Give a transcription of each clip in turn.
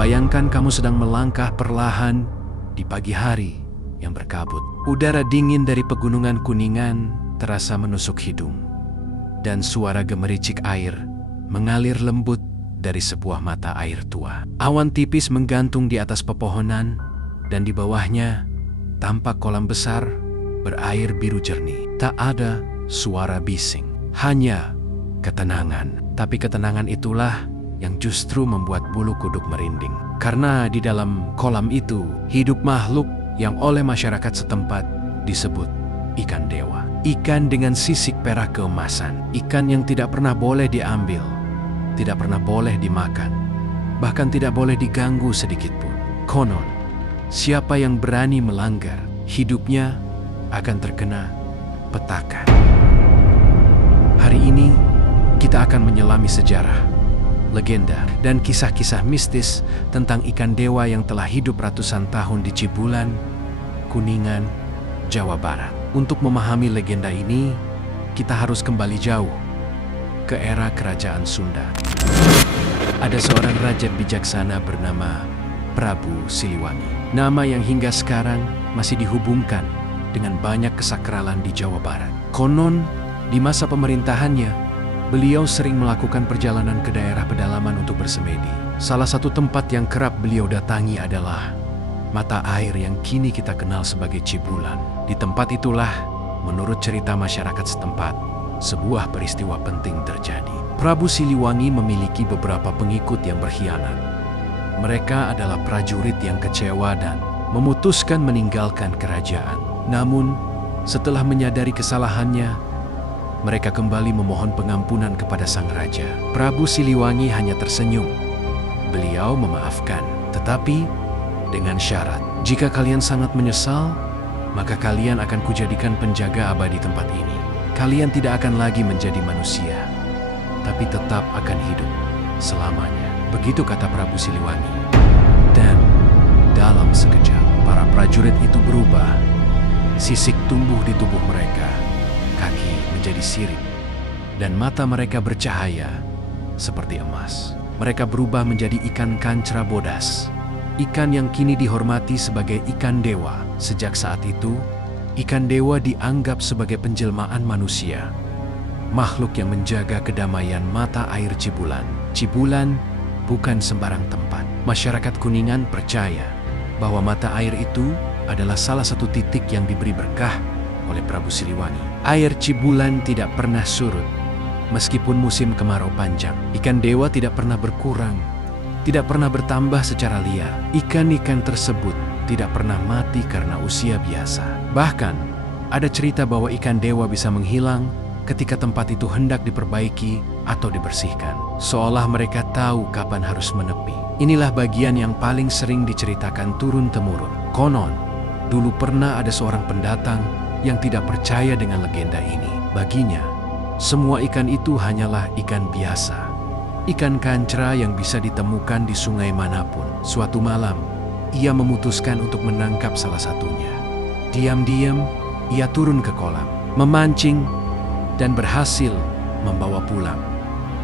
Bayangkan kamu sedang melangkah perlahan di pagi hari yang berkabut. Udara dingin dari pegunungan Kuningan terasa menusuk hidung. Dan suara gemericik air mengalir lembut dari sebuah mata air tua. Awan tipis menggantung di atas pepohonan dan di bawahnya tampak kolam besar berair biru jernih. Tak ada suara bising, hanya ketenangan. Tapi ketenangan itulah yang justru membuat bulu kuduk merinding. Karena di dalam kolam itu hidup makhluk yang oleh masyarakat setempat disebut ikan dewa. Ikan dengan sisik perak keemasan. Ikan yang tidak pernah boleh diambil, tidak pernah boleh dimakan, bahkan tidak boleh diganggu sedikitpun. Konon, siapa yang berani melanggar, hidupnya akan terkena petaka. Hari ini kita akan menyelami sejarah, legenda, dan kisah-kisah mistis tentang ikan dewa yang telah hidup ratusan tahun di Cibulan, Kuningan, Jawa Barat. Untuk memahami legenda ini, kita harus kembali jauh ke era Kerajaan Sunda. Ada seorang raja bijaksana bernama Prabu Siliwangi. Nama yang hingga sekarang masih dihubungkan dengan banyak kesakralan di Jawa Barat. Konon, di masa pemerintahannya, beliau sering melakukan perjalanan ke daerah pedalaman untuk bersemedi. Salah satu tempat yang kerap beliau datangi adalah mata air yang kini kita kenal sebagai Cibulan. Di tempat itulah, menurut cerita masyarakat setempat, sebuah peristiwa penting terjadi. Prabu Siliwangi memiliki beberapa pengikut yang berkhianat. Mereka adalah prajurit yang kecewa dan memutuskan meninggalkan kerajaan. Namun, setelah menyadari kesalahannya, mereka kembali memohon pengampunan kepada sang raja. Prabu Siliwangi hanya tersenyum. Beliau memaafkan, tetapi dengan syarat, jika kalian sangat menyesal, maka kalian akan kujadikan penjaga abadi tempat ini. Kalian tidak akan lagi menjadi manusia, tapi tetap akan hidup selamanya. Begitu kata Prabu Siliwangi. Dan dalam sekejap, para prajurit itu berubah. Sisik tumbuh di tubuh mereka, kaki menjadi sirip, dan mata mereka bercahaya seperti emas. Mereka berubah menjadi ikan kancra bodas, ikan yang kini dihormati sebagai ikan dewa. Sejak saat itu, ikan dewa dianggap sebagai penjelmaan manusia, makhluk yang menjaga kedamaian mata air Cibulan. Cibulan bukan sembarang tempat. Masyarakat Kuningan percaya bahwa mata air itu adalah salah satu titik yang diberi berkah oleh Prabu Siliwangi. Air Cibulan tidak pernah surut, meskipun musim kemarau panjang. Ikan dewa tidak pernah berkurang, tidak pernah bertambah secara liar. Ikan-ikan tersebut tidak pernah mati karena usia biasa. Bahkan, ada cerita bahwa ikan dewa bisa menghilang ketika tempat itu hendak diperbaiki atau dibersihkan, seolah mereka tahu kapan harus menepi. Inilah bagian yang paling sering diceritakan turun-temurun. Konon, dulu pernah ada seorang pendatang yang tidak percaya dengan legenda ini. Baginya, semua ikan itu hanyalah ikan biasa, ikan kancra yang bisa ditemukan di sungai manapun. Suatu malam, ia memutuskan untuk menangkap salah satunya. Diam-diam, ia turun ke kolam, memancing, dan berhasil membawa pulang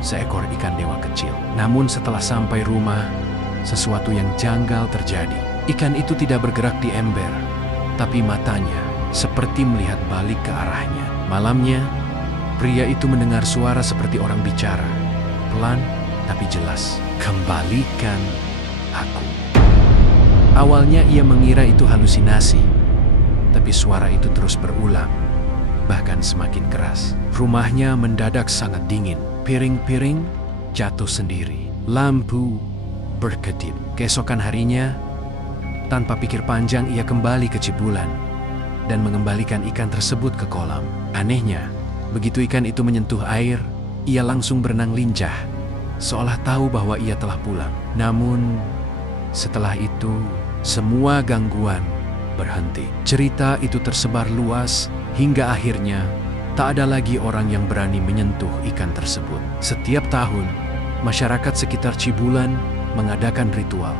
seekor ikan dewa kecil. Namun setelah sampai rumah, sesuatu yang janggal terjadi. Ikan itu tidak bergerak di ember, tapi matanya seperti melihat balik ke arahnya. Malamnya, pria itu mendengar suara seperti orang bicara, pelan tapi jelas. "Kembalikan aku." Awalnya ia mengira itu halusinasi, tapi suara itu terus berulang, bahkan semakin keras. Rumahnya mendadak sangat dingin. Piring-piring jatuh sendiri. Lampu berkedip. Keesokan harinya, tanpa pikir panjang ia kembali ke Cibulan dan mengembalikan ikan tersebut ke kolam. Anehnya, begitu ikan itu menyentuh air, ia langsung berenang lincah, seolah tahu bahwa ia telah pulang. Namun, setelah itu, semua gangguan berhenti. Cerita itu tersebar luas hingga akhirnya tak ada lagi orang yang berani menyentuh ikan tersebut. Setiap tahun, masyarakat sekitar Cibulan mengadakan ritual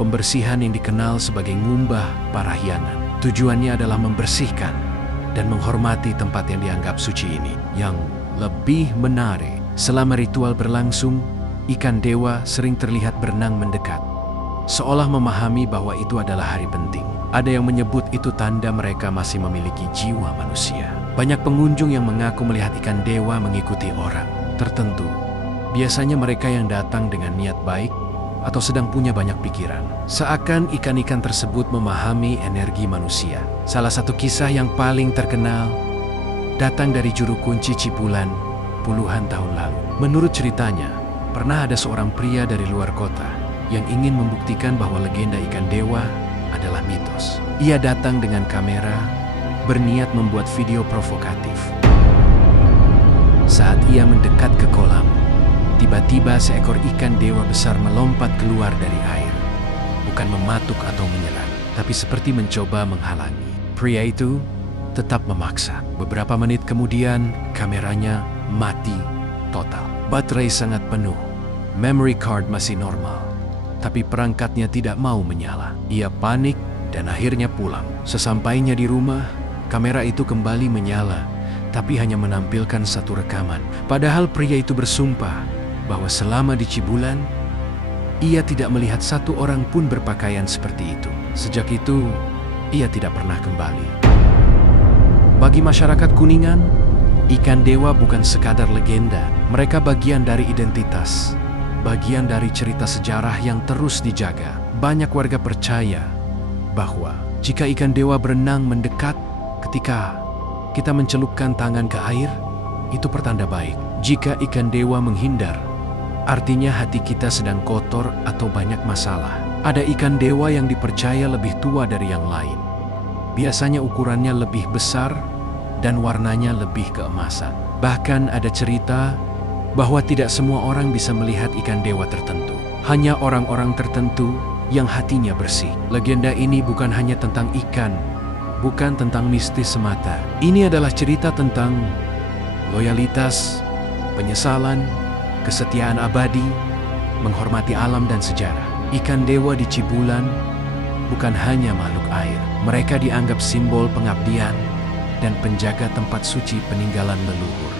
pembersihan yang dikenal sebagai ngumbah parahyangan. Tujuannya adalah membersihkan dan menghormati tempat yang dianggap suci ini. Yang lebih menarik, selama ritual berlangsung, ikan dewa sering terlihat berenang mendekat, seolah memahami bahwa itu adalah hari penting. Ada yang menyebut itu tanda mereka masih memiliki jiwa manusia. Banyak pengunjung yang mengaku melihat ikan dewa mengikuti orang tertentu. Biasanya mereka yang datang dengan niat baik atau sedang punya banyak pikiran. Seakan ikan-ikan tersebut memahami energi manusia. Salah satu kisah yang paling terkenal datang dari juru kunci Cibulan puluhan tahun lalu. Menurut ceritanya, pernah ada seorang pria dari luar kota yang ingin membuktikan bahwa legenda ikan dewa adalah mitos. Ia datang dengan kamera, berniat membuat video provokatif. Saat ia mendekat ke kolam, tiba-tiba seekor ikan dewa besar melompat keluar dari air. Bukan mematuk atau menyerang, tapi seperti mencoba menghalangi. Pria itu tetap memaksa. Beberapa menit kemudian, kameranya mati total. Baterai sangat penuh. Memory card masih normal, tapi perangkatnya tidak mau menyala. Ia panik dan akhirnya pulang. Sesampainya di rumah, kamera itu kembali menyala, tapi hanya menampilkan satu rekaman. Padahal pria itu bersumpah bahwa selama di Cibulan, ia tidak melihat satu orang pun berpakaian seperti itu. Sejak itu, ia tidak pernah kembali. Bagi masyarakat Kuningan, ikan dewa bukan sekadar legenda. Mereka bagian dari identitas, bagian dari cerita sejarah yang terus dijaga. Banyak warga percaya bahwa jika ikan dewa berenang mendekat ketika kita mencelupkan tangan ke air, itu pertanda baik. Jika ikan dewa menghindar, artinya hati kita sedang kotor atau banyak masalah. Ada ikan dewa yang dipercaya lebih tua dari yang lain. Biasanya ukurannya lebih besar dan warnanya lebih keemasan. Bahkan ada cerita bahwa tidak semua orang bisa melihat ikan dewa tertentu. Hanya orang-orang tertentu yang hatinya bersih. Legenda ini bukan hanya tentang ikan, bukan tentang mistis semata. Ini adalah cerita tentang loyalitas, penyesalan, kesetiaan abadi, menghormati alam dan sejarah. Ikan dewa di Cibulan bukan hanya makhluk air. Mereka dianggap simbol pengabdian dan penjaga tempat suci peninggalan leluhur.